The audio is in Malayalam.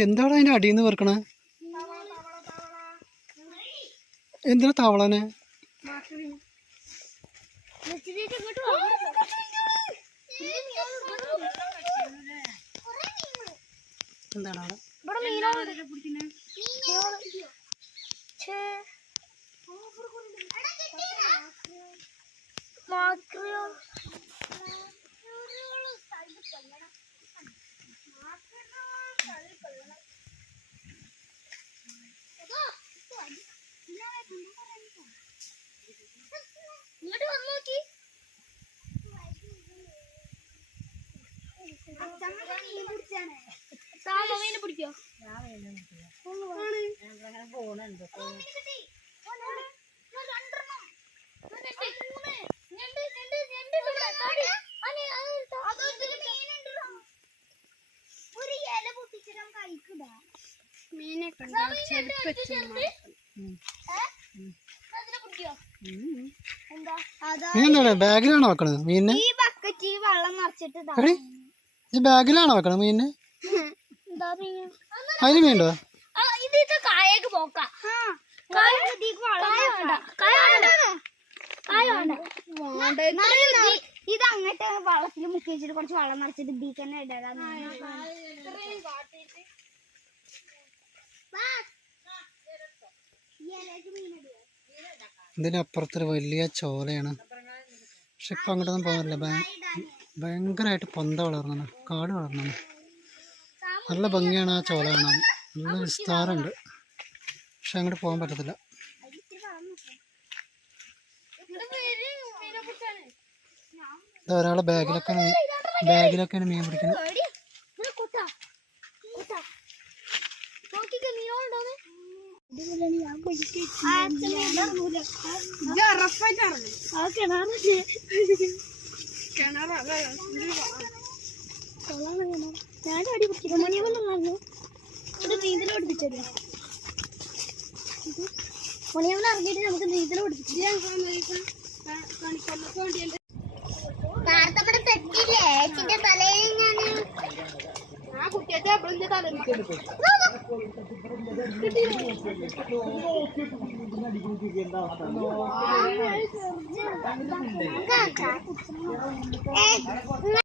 എന്താണ് അതിന്റെ അടിയിൽ വെറുക്കണ? എന്തിനാ തവളനെ? എന്താണ് പിടിക്കോ? മീനെന്താണ് ബാഗിലാണോ വെക്കണത് മീനിനെ? ഈ ബാഗിലാണോ വെക്കണത് മീനിനെ? അതിന് മീനുണ്ടോ? ഇത് അങ്ങോട്ട് വള്ളത്തിൽ മുക്കി വെച്ചിട്ട് കുറച്ച് വെള്ളം നിറച്ചിട്ട് ഇതിൽ തന്നെ ഇടാൻ. ഇതിനപ്പുറത്തൊരു വലിയ ചോലയാണ്. പക്ഷെ ഇപ്പം അങ്ങോട്ടൊന്നും പോകുന്നില്ല. ഭയങ്കരമായിട്ട് പൊന്ത വളർന്നാണ്, കാട് വളർന്നാണ്. നല്ല ഭംഗിയാണ് ആ ചോല കാണാൻ, നല്ല വിസ്താരമുണ്ട്. പക്ഷെ അങ്ങോട്ട് പോകാൻ പറ്റത്തില്ല. ഒരാളെ ബാഗിലൊക്കെയാണ് മീൻ പിടിക്കുന്നത്. ഞാൻ അടി പിടിച്ചു മണിയവനായിരുന്നു. ഇത് നീന്തൽ പഠിപ്പിച്ചത്. മണിയവൻ ഇറങ്ങിയിട്ട് നമുക്ക് നീന്തൽ പഠിപ്പിച്ചു. തെറ്റില്ലേ തലയിൽ ഞാൻ ആ കുട്ടിയെ തല